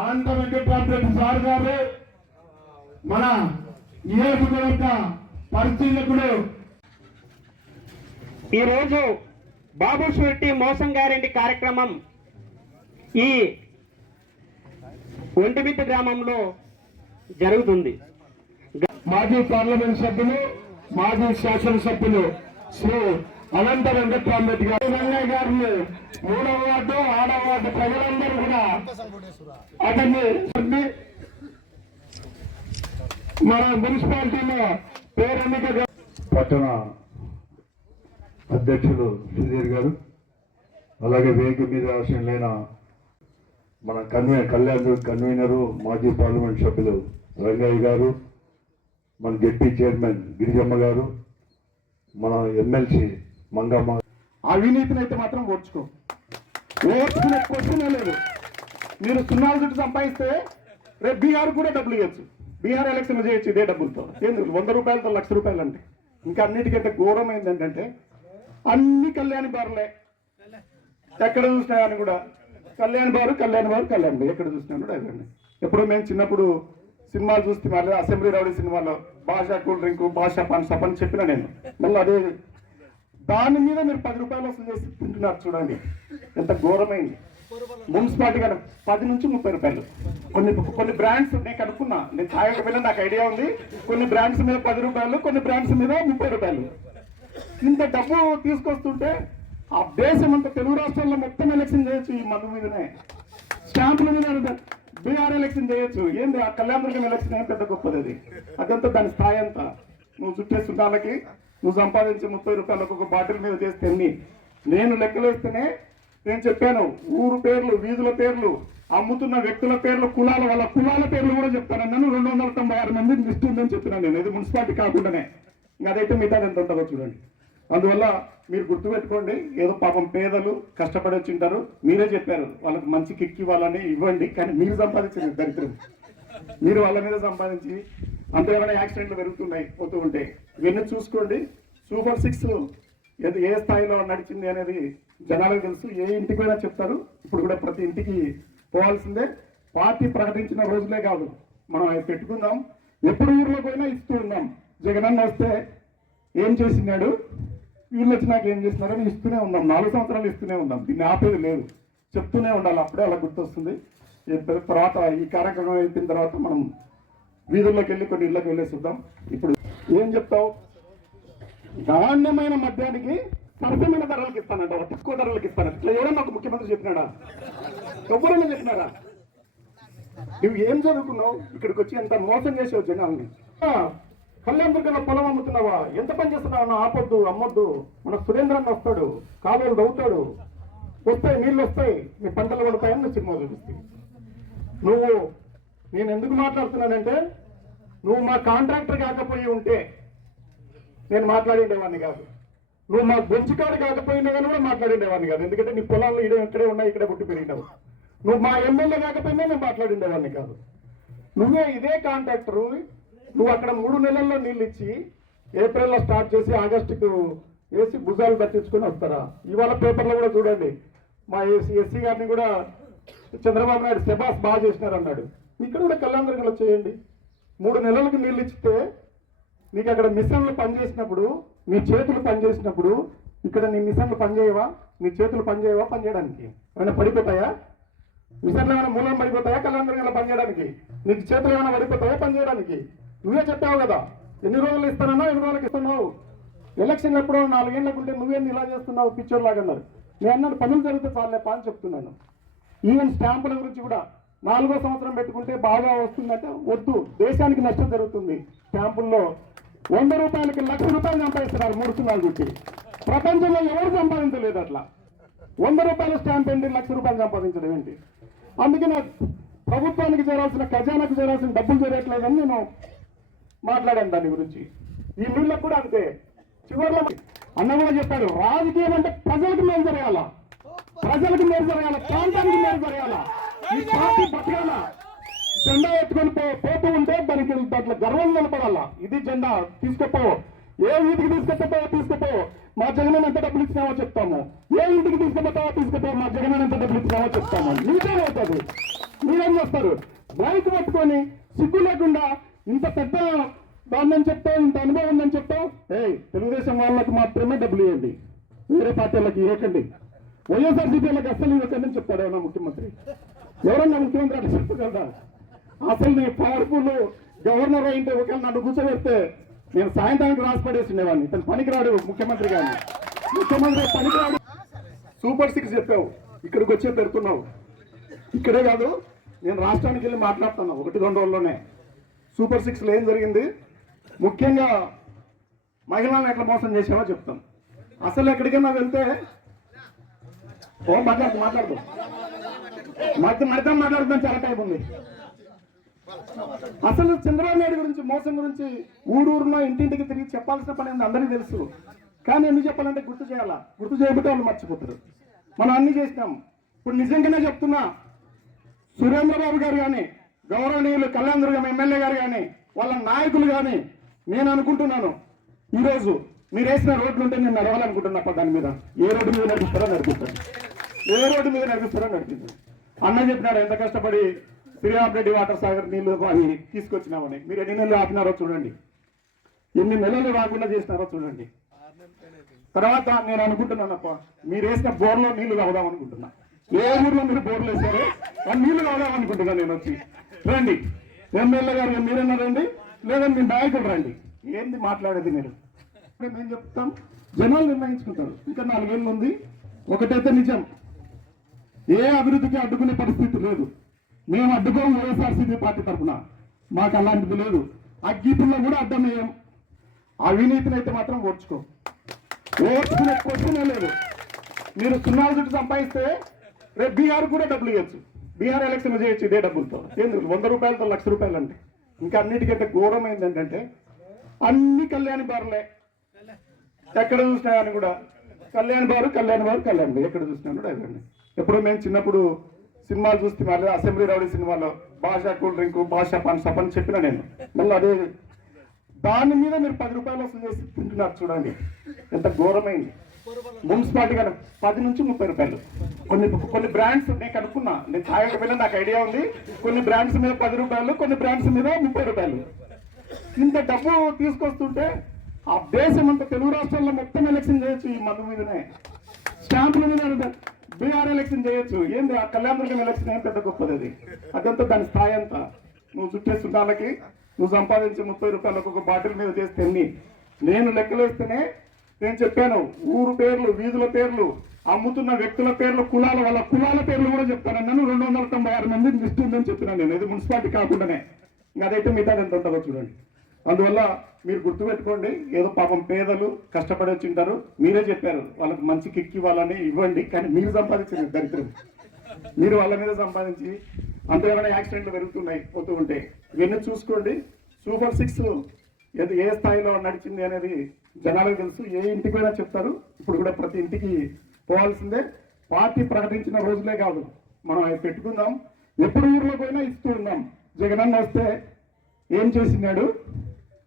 అనంత Venkatarama Reddy sir గారు. మన నియోజకవర్గ పరిశీలకుడు ఈరోజు బాబు షూరిటీ మోసం గారింటి కార్యక్రమం ఈ ఒంటిమిట్ట గ్రామంలో జరుగుతుంది. మాజీ పార్లమెంట్ సభ్యులు మాజీ శాసనసభ్యులు శ్రీ అనంత వెంకటరామరెడ్డి గారు రంగయ్య గారిని మూడవ వార్డు ఆడవ వార్డు ప్రజలందరూ కూడా అతన్ని మన మున్సిపాలిటీలో పేరెన్నిక పట్టణ అధ్యక్షులు సుధీర్ గారు అలాగే వేదిక మీద ఆశలైన మన కన్వీ కళ్యాణ్ కన్వీనరు మాజీ పార్లమెంట్ సభ్యులు రంగయ్య గారు మన డిప్యూటీ చైర్మన్ గిరిజమ్మ గారు మన ఎమ్మెల్సీ మంగమ్మ. అవినీతిని అయితే మాత్రం ఓడ్చుకో. ఓడ్చుకునే క్వశ్చనే లేదు. మీరు సున్నాల చుట్టూ సంపాదిస్తే రేపు బీహార్ కూడా డబ్బులు ఇవ్వచ్చు. బీహార్ ఎలక్షన్ చేయొచ్చు ఇదే డబ్బులతో. ఏంది వంద రూపాయలతో లక్ష రూపాయలు అంటే ఇంకా అన్నిటికంటే ఘోరం ఏంటంటే అన్ని కళ్యాణి బారులే. ఎక్కడ చూసినా అని కూడా. కళ్యాణ్ బారు కళ్యాణ్ బారు కళ్యాణ్ బారు. ఎక్కడ చూసినా కూడా అదండి ఎప్పుడు మేము చిన్నప్పుడు సినిమాలు చూస్తే మళ్ళీ అసెంబ్లీ రౌడీ సినిమాలో భాష కూల్ డ్రింక్ భాష పాన్ సపని అని చెప్పిన నేను. మళ్ళీ అదే దాని మీద మీరు పది రూపాయలు వసూలు చేసి తింటున్నారు చూడండి. ఎంత ఘోరమైంది. మున్సిపాలిటీ కదా పది నుంచి ముప్పై రూపాయలు. కొన్ని కొన్ని బ్రాండ్స్ నేను కనుక్కున్నా. నేను తాగకపోయినా నాకు ఐడియా ఉంది. కొన్ని బ్రాండ్స్ మీద పది రూపాయలు కొన్ని బ్రాండ్స్ మీద ముప్పై రూపాయలు. ఇంత డబ్బు తీసుకొస్తుంటే ఆ దేశం అంతా తెలుగు రాష్ట్రాల్లో మొత్తం ఎలక్షన్ చేయొచ్చు ఈ మందు మీదనే. స్టాంపుల మీద బీఆర్ ఎలక్షన్ చేయొచ్చు. ఏంది ఆ కళ్యాణదుర్గం ఎలక్షన్ ఏం పెద్ద గొప్పది అది? అదంతా దాని స్థాయి అంతా. నువ్వు చుట్టే వాళ్ళకి నువ్వు సంపాదించే ముప్పై రూపాయలకు ఒక బాటిల్ మీద చేస్తే అన్ని నేను లెక్కలేస్తేనే నేను చెప్పాను ఊరు పేర్లు వీధుల పేర్లు అమ్ముతున్న వ్యక్తుల పేర్లు కులాల వాళ్ళ కులాల పేర్లు కూడా చెప్తాను. నన్ను రెండు వందల తొంభై ఆరు మంది లిస్ట్ ఉందని చెప్పినాను నేను. ఇది మున్సిపాలిటీ కాకుండానే. ఇంకా అదైతే మిగతా ఎంత ఉంటుందో చూడండి. అందువల్ల మీరు గుర్తుపెట్టుకోండి ఏదో పాపం పేదలు కష్టపడి వచ్చి ఉంటారు. మీరే చెప్పారు వాళ్ళకి మంచి కిక్ ఇవ్వాలని ఇవ్వండి కానీ మీరు సంపాదించిన దరిద్రం. మీరు వాళ్ళ మీద సంపాదించి అంతేమైనా యాక్సిడెంట్లు పెరుగుతున్నాయి పోతూ ఉంటే. ఇవన్నీ చూసుకోండి. సూపర్ సిక్స్ ఏది ఏ స్థాయిలో నడిచింది అనేది జనాలకు తెలుసు. ఏ ఇంటికి పోయినా చెప్తారు. ఇప్పుడు కూడా ప్రతి ఇంటికి పోవాల్సిందే. పార్టీ ప్రకటించిన రోజులే కాదు. మనం అవి పెట్టుకుందాం. ఎప్పుడు ఊర్లో పోయినా ఇస్తూ ఉన్నాం. జగనన్న వస్తే ఏం చేసినాడు? వీళ్ళు వచ్చినాక ఏం చేస్తున్నారని ఇస్తూనే ఉన్నాం. నాలుగు సంవత్సరాలు ఇస్తూనే ఉన్నాం. దీన్ని ఆపేది లేదు. చెప్తూనే ఉండాలి. అప్పుడే అలా గుర్తొస్తుంది. తర్వాత ఈ కార్యక్రమం అయిపోయిన తర్వాత మనం వీధుల్లోకి వెళ్ళి కొన్ని ఇళ్ళకి వెళ్ళేసి వద్దాం ఇప్పుడు ఏం చెప్తావు? నాణ్యమైన మద్యానికి సరసమైన ధరలకు ఇస్తానంట తక్కువ ధరలకు ఇస్తాను ఇట్లా ఎవరన్నా ఒక ముఖ్యమంత్రి చెప్పినాడా? ఎవరన్నా చెప్పినారా నువ్వు ఏం చదువుకున్నావు? ఇక్కడికి వచ్చి ఎంత మోసం చేసావు జనాల్ని? ఆ, పొలం అమ్ముతున్నావా? ఎంత పని చేస్తున్నావు ఆపొద్దు అమ్మొద్దు. మన సురేంద్రన్ వస్తాడు కాలువలు దవ్వుతాడు వస్తాయి నీళ్ళు వస్తాయి. మీ పంటలు పడతాయని నువ్వు సినిమా చూపిస్తాయి నువ్వు నేను ఎందుకు మాట్లాడుతున్నానంటే నువ్వు మా కాంట్రాక్టర్ కాకపోయి ఉంటే నేను మాట్లాడిండేవాడిని కాదు. నువ్వు మా బొంచుకాడు కాకపోయినా కానీ కూడా మాట్లాడిండేవాడిని కాదు. ఎందుకంటే నీ పొలాలు ఇడే ఇక్కడే ఉన్నాయి ఇక్కడే పుట్టి పెరిగినావు. నువ్వు మా ఎమ్మెల్యే కాకపోయినా నేను మాట్లాడిండేవాడిని కాదు. నువ్వే ఇదే కాంట్రాక్టరు నువ్వు అక్కడ మూడు నెలల్లో నీళ్ళు ఇచ్చి ఏప్రిల్లో స్టార్ట్ చేసి ఆగస్టుకు ఏసీ భుజాలు తట్టించుకొని వస్తారా? ఇవాళ పేపర్లో కూడా చూడండి. మా ఏసీ ఎస్సీ గారిని కూడా చంద్రబాబు నాయుడు సెబాస్ బాగా చేసినారు అన్నాడు ఇక్కడ కూడా కళ్యాణదుర్గంలో చేయండి. మూడు నెలలకు నీళ్ళు ఇచ్చితే నీకు అక్కడ మిషన్లు పనిచేసినప్పుడు నీ చేతులు పనిచేసినప్పుడు ఇక్కడ నీ మిషన్లు పనిచేయవా? నీ చేతులు పనిచేయవా పనిచేయడానికి? ఏమైనా పడిపోతాయా? మిషన్లు ఏమైనా మూలం పడిపోతాయా కళ్యాణదుర్గంలో పనిచేయడానికి? నీకు చేతులు ఏమైనా పడిపోతాయా పనిచేయడానికి? నువ్వే చెప్పావు కదా ఎన్ని రోజులు ఇస్తానన్నా ఎన్ని రోజులకు ఇస్తున్నావు? ఎలక్షన్ ఎప్పుడో నాలుగేళ్ళకు ఉంటే నువ్వేంది ఇలా చేస్తున్నావు పిక్చర్ లాగా అన్నారు నేను అన్నాడు పనులు జరిగితే చాలేపా అని చెప్తున్నాను. ఈవెన్ స్టాంపుల గురించి కూడా నాలుగో సంవత్సరం పెట్టుకుంటే బాగా వస్తుందంటే వద్దు దేశానికి నష్టం జరుగుతుంది. స్టాంపుల్లో వంద రూపాయలకి లక్ష రూపాయలు సంపాదిస్తున్నారు మూడు సున్నాలు గుట్టి ప్రపంచంలో ఎవరు సంపాదించలేదు అట్లా? వంద రూపాయల స్టాంప్ ఏంటి లక్ష రూపాయలు సంపాదించడం ఏంటి? అందుకనే ప్రభుత్వానికి చేరాల్సిన ఖజానాకు చేరాల్సిన డబ్బులు చేరట్లేదని నేను మాట్లాడాను దాని గురించి. ఈ నీళ్ళకు కూడా అంతే. చివరిలో అన్న కూడా చెప్పాడు రాజకీయం అంటే ప్రజలకు మేలు జరగాల. ప్రజలకు మేలు జరగాల ప్రాంతానికి మేలు జరగాల. ఈ పార్టీ బతకాల జెండా ఎత్తుకొని పోతూ ఉంటే దానికి దాంట్లో గర్వం నిలబడాల? ఇది జెండా తీసుకుపో. ఏ ఇంటికి తీసుకెళ్తావో తీసుకుపో. మా జగన్ ఎంత డబ్బులు ఇచ్చినామో చెప్తాము. ఏ ఇంటికి తీసుకుపోతావో తీసుకుపో. మా జగన్ ఎంత డబ్బులు ఇచ్చినామో చెప్తాము. మీకేం అవుతుంది. మీరేం చేస్తారు? బైక్ పట్టుకొని సిగ్గు లేకుండా ఇంత పెద్ద దాన్ని చెప్తావు ఇంత అనుభవం ఉందని చెప్తావు? ఏ తెలుగుదేశం వాళ్ళకి మాత్రమే డబ్బులు ఇవ్వండి. వేరే పార్టీలకు ఇవ్వకండి. వైఎస్ఆర్సీపీ వాళ్ళకి అస్సలు ఇవ్వకండి అని చెప్తాడు ముఖ్యమంత్రి. ఎవరన్నా ముఖ్యమంత్రి అంటే చెప్పగలరా అసలు నీ పవర్ఫుల్ గవర్నర్ అయింటే ఒకవేళ నన్ను కూర్చోబెడితే నేను సాయంత్రానికి రాసి పడేసిండేవాడిని. ఇతను పనికిరాడు ముఖ్యమంత్రి గారిని. ముఖ్యమంత్రి పనికిరాడు. సూపర్ సిక్స్ చెప్పావు. ఇక్కడికి వచ్చే పెడుతున్నావు. ఇక్కడే కాదు నేను రాష్ట్రానికి వెళ్ళి మాట్లాడుతున్నా. ఒకటి రెండు రోజుల్లోనే. సూపర్ సిక్స్లో ఏం జరిగింది? ముఖ్యంగా మహిళలను ఎట్లా మోసం చేసామో చెప్తాను అసలు ఎక్కడికైనా వెళ్తే ఓ మాట్లాడుతూ మాట్లాడుతూ మధ్య మధ్య మాట్లాడుతాం చాలా టైం ఉంది. అసలు చంద్రబాబు నాయుడు గురించి మోసం గురించి ఊరూరులో ఇంటింటికి తిరిగి చెప్పాల్సిన పని ఉంది అందరికీ తెలుసు. కానీ ఎందుకు చెప్పాలంటే గుర్తు చేయాలా? గుర్తు చేయబట్టే వాళ్ళు మర్చిపోతారు. మనం అన్ని చేసినాం. ఇప్పుడు నిజంగానే చెప్తున్నా సురేంద్రబాబు గారు కానీ గౌరవనీయులు కళ్యాణ్ దుర్గం ఎమ్మెల్యే గారు కానీ వాళ్ళ నాయకులు కానీ నేను అనుకుంటున్నాను ఈరోజు మీరు వేసిన రోడ్లు ఉంటే నేను నడవాలనుకుంటున్నప్ప దాని మీద. ఏ రోడ్డు మీద నడిపిస్తారో నడిపిస్తాను ఏ రోడ్డు మీద నడిపిస్తారో నడిపిస్తాను అన్న చెప్పినాడు ఎంత కష్టపడి శ్రీరామరెడ్డి వాటర్ సాగర్ నీళ్ళు అవి తీసుకొచ్చినామని. మీరు ఎన్ని నెలలు ఆపినారో చూడండి. ఎన్ని నెలలు రాకుండా చేసినారో చూడండి. తర్వాత నేను అనుకుంటున్నానప్ప మీరు వేసిన బోర్లో నీళ్ళు తాగుదాం అనుకుంటున్నా. ఏ ఊర్లో మీరు బోర్లు వేసారో ఆ నీళ్ళు తాగుదాం అనుకుంటున్నా నేను వచ్చి. రండి. ఎమ్మెల్యే గారు మీరన్నా రండి. లేదా మీ నాయకుడు రండి. ఏంది మాట్లాడేది మీరు? మేము చెప్తాం. జనాలు నిర్ణయించుకుంటారు. ఇంకా నాలుగేళ్ళు ఉంది. ఒకటైతే నిజం. ఏ అభివృద్ధికి అడ్డుకునే పరిస్థితి లేదు. మేము అడ్డుకోము వైఎస్ఆర్సీపీ పార్టీ తరఫున. మాకు అలాంటిది లేదు. అగ్గిపుల్లో కూడా అడ్డం వేయం అవినీతిని అయితే మాత్రం ఓడ్చుకో. ఓడ్చుకునే క్వశ్చనే లేదు. మీరు సున్నా చుట్టూ సంపాదిస్తే రేపు బీహార్ కూడా డబ్బులు ఇవ్వచ్చు. బీహార్ ఎలక్షన్ చేయొచ్చు ఇదే డబ్బులతో. ఏంది వంద రూపాయలతో లక్ష రూపాయలు అంటే ఇంకా అన్నిటికంటే ఘోరం ఏంటంటే అన్ని కళ్యాణి బారులే. ఎక్కడ చూసినా కానీ కూడా. కళ్యాణ్ బారు కళ్యాణ్ బారు కళ్యాణ్ బారు. ఎక్కడ చూసినా కూడా అదండి ఎప్పుడు మేము చిన్నప్పుడు సినిమాలు చూస్తే మళ్ళీ అసెంబ్లీ రౌడీ సినిమాలో భాష కూల్ డ్రింక్ భాష పని సపని చెప్పిన నేను. మళ్ళీ అదే దాని మీద మీరు పది రూపాయలు వసూలు చేసి తింటున్నారు చూడండి. ఎంత ఘోరమైంది. మున్సిపాలిటీ కదా పది నుంచి ముప్పై రూపాయలు. కొన్ని కొన్ని బ్రాండ్స్ నేను కనుక్కున్నా. నేను తాగకపోయినా నాకు ఐడియా ఉంది. కొన్ని బ్రాండ్స్ మీద పది రూపాయలు కొన్ని బ్రాండ్స్ మీద ముప్పై రూపాయలు. ఇంత డబ్బు తీసుకొస్తుంటే ఆ దేశం అంతా తెలుగు రాష్ట్రాల్లో మొత్తం ఎలక్షన్ చేయొచ్చు ఈ మందు మీదనే. స్టాంపుల మీద బీఆర్ ఎలక్షన్ చేయొచ్చు. ఏంది? ఆ కళ్యాణదుర్గం ఎలక్షన్ ఏం పెద్ద గొప్పది అది? అదంతా దాని స్థాయి అంతా. నువ్వు చుట్టేస్తున్న వాళ్ళకి నువ్వు సంపాదించే ముప్పై రూపాయలకు ఒక బాటిల్ మీద చేస్తే ఎన్ని? నేను లెక్కలేస్తేనే నేను చెప్పాను ఊరు పేర్లు వీధుల పేర్లు అమ్ముతున్న వ్యక్తుల పేర్లు కులాల వాళ్ళ కులాల పేర్లు కూడా చెప్తాను. నన్ను రెండు వందల తొంభై ఆరు మంది లిస్ట్ ఉందని చెప్పినాను నేను. ఇది మున్సిపాలిటీ కాకుండానే. ఇంకా అదైతే మిగతా ఎంత ఉంటుందో చూడండి. అందువల్ల మీరు గుర్తుపెట్టుకోండి ఏదో పాపం పేదలు కష్టపడి వచ్చి ఉంటారు మీరే చెప్పారు వాళ్ళకి మంచి కిక్ ఇవ్వాలని ఇవ్వండి కానీ మీరు సంపాదించిన దరిద్రం. మీరు వాళ్ళ మీద సంపాదించి అంతేమైనా యాక్సిడెంట్లు పెరుగుతున్నాయి పోతూ ఉంటే ఇవన్నీ చూసుకోండి. సూపర్ సిక్స్ ఏది ఏ స్థాయిలో నడిచింది అనేది జనాలకు తెలుసు ఏ ఇంటికి పోయినా చెప్తారు. ఇప్పుడు కూడా ప్రతి ఇంటికి పోవాల్సిందే. పార్టీ ప్రకటించిన రోజులే కాదు మనం అవి పెట్టుకుందాం. ఎప్పుడు ఊర్లో పోయినా ఇస్తూ ఉన్నాం. జగనన్న వస్తే ఏం చేసినాడు?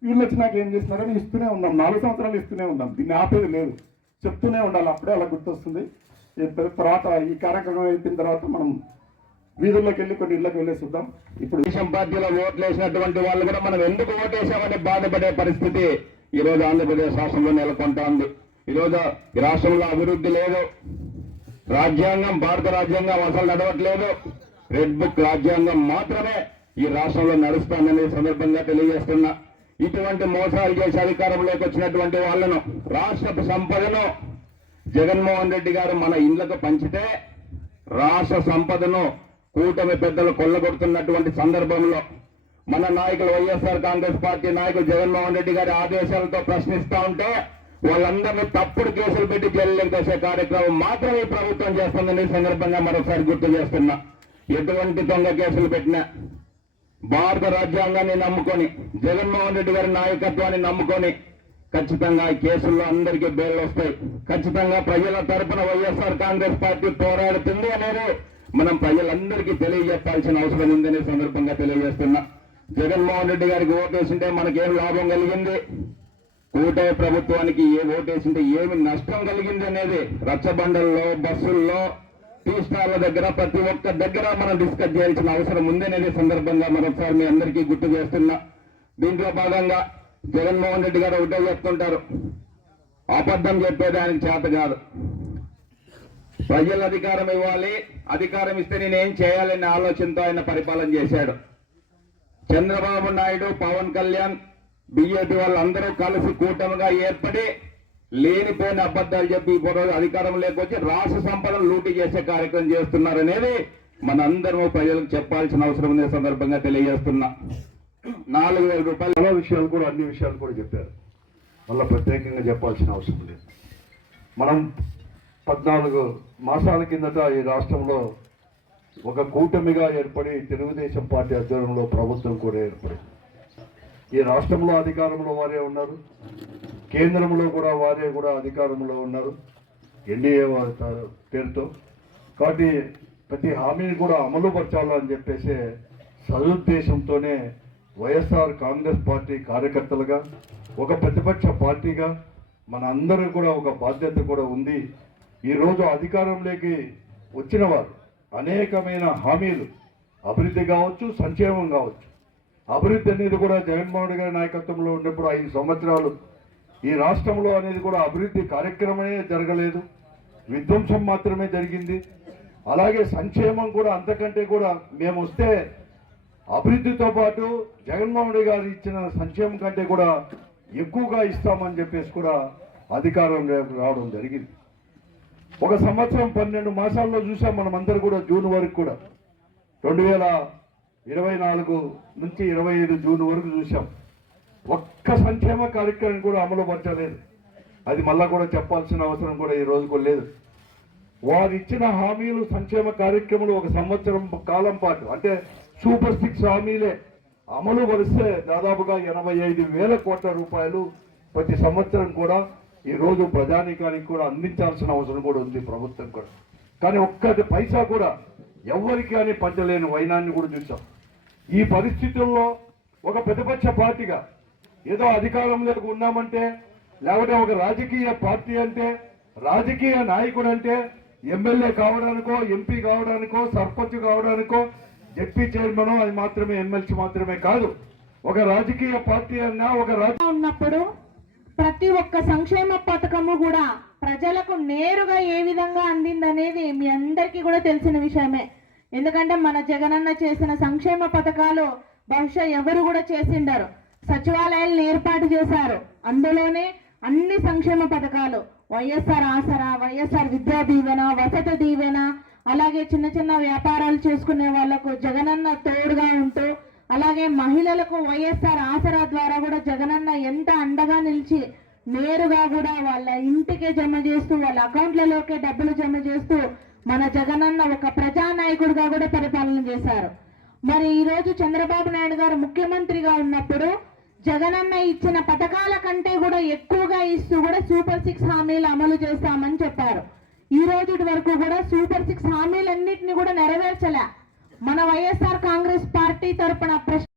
వీళ్ళు వచ్చినాక ఏం చేస్తున్నారని ఇస్తూనే ఉన్నాం. నాలుగు సంవత్సరాలు ఇస్తూనే ఉన్నాం. దీన్ని ఆపేది లేదు. చెప్తూనే ఉండాలి. అప్పుడే అలా గుర్తొస్తుంది. తర్వాత ఈ కార్యక్రమం అయిపోయిన తర్వాత మనం వీధుల్లోకి వెళ్ళి కొన్ని ఇళ్ళకి వెళ్ళేసిద్దాం ఇప్పుడు దేశం పార్టీలో ఓట్లు వేసినటువంటి వాళ్ళు కూడా మనం ఎందుకు ఓటేసామని బాధపడే పరిస్థితి ఈ రోజు ఆంధ్రప్రదేశ్ రాష్ట్రంలో నెలకొంటా ఉంది. ఈరోజు ఈ రాష్ట్రంలో అభివృద్ధి లేదు. రాజ్యాంగం భారత రాజ్యాంగం అసలు నడవట్లేదు. రెడ్ బుక్ రాజ్యాంగం మాత్రమే ఈ రాష్ట్రంలో నడుస్తుందని సందర్భంగా తెలియజేస్తున్నా. ఇటువంటి మోసాలు చేసి అధికారంలోకి వచ్చినటువంటి వాళ్ళను రాష్ట్ర సంపదను జగన్మోహన్ రెడ్డి గారు మన ఇళ్ళకు పంచితే రాష్ట్ర సంపదను కూటమి పెద్దలు కొల్లగొడుతున్నటువంటి సందర్భంలో మన నాయకులు వైఎస్ఆర్ కాంగ్రెస్ పార్టీ నాయకులు జగన్మోహన్ రెడ్డి గారి ఆదేశాలతో ప్రశ్నిస్తా ఉంటే వాళ్ళందరినీ తప్పుడు కేసులు పెట్టి జైలులోకి వేసే కార్యక్రమం మాత్రమే ఈ ప్రభుత్వం చేస్తుందని సందర్భంగా మరొకసారి గుర్తు చేస్తున్నా. ఎటువంటి దొంగ కేసులు పెట్టినా భారత రాజ్యాంగాన్ని నమ్ముకొని జగన్మోహన్ రెడ్డి గారి నాయకత్వాన్ని నమ్ముకొని ఖచ్చితంగా ఈ కేసుల్లో అందరికీ బెయిల్ వస్తాయి. ఖచ్చితంగా ప్రజల తరపున వైఎస్ఆర్ కాంగ్రెస్ పార్టీ పోరాడుతుంది అనేది మనం ప్రజలందరికీ తెలియజెప్పాల్సిన అవసరం ఉందని సందర్భంగా తెలియజేస్తున్నా. జగన్మోహన్ రెడ్డి గారికి ఓటేసింటే మనకేం లాభం కలిగింది? కూటమి ప్రభుత్వానికి ఏ ఓటేసింటే ఏమి నష్టం కలిగింది అనేది రచ్చబండల్లో బస్సుల్లో టీ స్టార్ల దగ్గర ప్రతి ఒక్క దగ్గర మనం డిస్కస్ చేయాల్సిన అవసరం ఉందనేది సందర్భంగా మరొకసారి మీ అందరికీ గుర్తు చేస్తున్నా. దీంట్లో భాగంగా జగన్మోహన్ రెడ్డి గారు ఒకటే చెప్తుంటారు. అబద్ధం చెప్పేది ఆయన చేత కాదు. ప్రజలు అధికారం ఇవ్వాలి. అధికారం ఇస్తే నేనేం చేయాలనే ఆలోచనతో ఆయన పరిపాలన చేశాడు. చంద్రబాబు నాయుడు పవన్ కళ్యాణ్ బీజేపీ వాళ్ళందరూ కలిసి కూటమిగా ఏర్పడి లేనిపోయిన అబద్ధాలు చెప్పి ఇప్పుడు అధికారం లేకొచ్చి రాష్ట్ర సంపదను లూటీ చేసే కార్యక్రమం చేస్తున్నారనేది మనందరము ప్రజలకు చెప్పాల్సిన అవసరం ఉంది సందర్భంగా తెలియజేస్తున్నా. నాలుగు వేల రూపాయలు చాలా విషయాలు కూడా అన్ని విషయాలు కూడా చెప్పారు. మళ్ళీ ప్రత్యేకంగా చెప్పాల్సిన అవసరం లేదు. మనం పద్నాలుగు మాసాల కిందట ఈ రాష్ట్రంలో ఒక కూటమిగా ఏర్పడి తెలుగుదేశం పార్టీ అధ్వర్యంలో ప్రభుత్వం కూడా ఏర్పడింది. ఈ రాష్ట్రంలో అధికారంలో వారే ఉన్నారు. కేంద్రంలో కూడా వారే కూడా అధికారంలో ఉన్నారు. ఎన్డీఏ వారి పేరుతో. కాబట్టి ప్రతి హామీని కూడా అమలు పరచాలి అని చెప్పేసి సదుద్దేశంతోనే వైఎస్ఆర్ కాంగ్రెస్ పార్టీ కార్యకర్తలుగా ఒక ప్రతిపక్ష పార్టీగా మన అందరూ కూడా ఒక బాధ్యత కూడా ఉంది. ఈరోజు అధికారంలోకి వచ్చిన వారు అనేకమైన హామీలు అభివృద్ధి కావచ్చు సంక్షేమం కావచ్చు. అభివృద్ధి అనేది కూడా జగన్మోహన్ గారి నాయకత్వంలో ఉన్నప్పుడు ఐదు సంవత్సరాలు ఈ రాష్ట్రంలో అనేది కూడా అభివృద్ధి కార్యక్రమమే జరగలేదు. విధ్వంసం మాత్రమే జరిగింది. అలాగే సంక్షేమం కూడా అంతకంటే కూడా మేము వస్తే అభివృద్ధితో పాటు జగన్మోహన్ రెడ్డి గారు ఇచ్చిన సంక్షేమం కంటే కూడా ఎక్కువగా ఇస్తామని చెప్పేసి కూడా అధికారం రావడం జరిగింది. ఒక సంవత్సరం పన్నెండు మాసాల్లో చూసాం మనం అందరు కూడా జూన్ వరకు కూడా. రెండు వేల ఇరవై నాలుగు నుంచి ఇరవై ఐదు జూన్ వరకు చూసాం. ఒక్క సంక్షేమ కార్యక్రమం కూడా అమలు పరచలేదు. అది మళ్ళా కూడా చెప్పాల్సిన అవసరం కూడా ఈ రోజుకు లేదు. వారు ఇచ్చిన హామీలు సంక్షేమ కార్యక్రమాలు ఒక సంవత్సరం కాలం పాటు అంటే సూపర్ సిక్స్ హామీలే అమలు పరిస్తే దాదాపుగా ఎనభై ఐదు వేల కోట్ల రూపాయలు ప్రతి సంవత్సరం కూడా ఈరోజు ప్రజానీకానికి కూడా అందించాల్సిన అవసరం కూడా ఉంది ప్రభుత్వం కూడా. కానీ ఒక్కటి పైసా కూడా ఎవరికి అని పంచలేని వైనాన్ని కూడా చూసాం. ఈ పరిస్థితుల్లో ఒక ప్రతిపక్ష పార్టీగా ఏదో అధికారంలోకి ఉన్నామంటే లేకపోతే ఒక రాజకీయ పార్టీ అంటే రాజకీయ నాయకుడు అంటే ఎమ్మెల్యే కావడానికో ఎంపీ కావడానికో సర్పంచ్ కావడానికో జడ్పీ చైర్మన్ అది మాత్రమే ఎమ్మెల్సీ మాత్రమే కాదు. ఒక రాజకీయ పార్టీ అన్నా ఒక రాజ ఉన్నప్పుడు ప్రతి ఒక్క సంక్షేమ పథకము కూడా ప్రజలకు నేరుగా ఏ విధంగా అందిందనేది మీ అందరికీ కూడా తెలిసిన విషయమే. ఎందుకంటే మన జగనన్న చేసిన సంక్షేమ పథకాలు బహుశా ఎవరు కూడా చేసిండరు. సచివాలయాలను ఏర్పాటు చేశారు. అందులోనే అన్ని సంక్షేమ పథకాలు వైఎస్ఆర్ ఆసరా వైఎస్ఆర్ విద్యా దీవెన వసతి దీవెన అలాగే చిన్న చిన్న వ్యాపారాలు చేసుకునే వాళ్ళకు జగనన్న తోడుగా ఉంటూ అలాగే మహిళలకు వైఎస్ఆర్ ఆసరా ద్వారా కూడా జగనన్న ఎంత అండగా నిలిచి నేరుగా కూడా వాళ్ళ ఇంటికే జమ చేస్తూ వాళ్ళ అకౌంట్లలోకే డబ్బులు జమ చేస్తూ మన జగనన్న ఒక ప్రజానాయకుడిగా కూడా పరిపాలన చేశారు. మరి ఈరోజు చంద్రబాబు నాయుడు గారు ముఖ్యమంత్రిగా ఉన్నప్పుడు జగనన్న ఇచ్చిన పథకాల కంటే కూడా ఎక్కువగా ఇస్తూ కూడా సూపర్ సిక్స్ హామీలు అమలు చేస్తామని చెప్పారు. ఈ రోజు వరకు కూడా సూపర్ సిక్స్ హామీలన్నింటినీ కూడా నెరవేర్చలే. మన వైఎస్ఆర్ కాంగ్రెస్ పార్టీ తరపున ప్రశ్న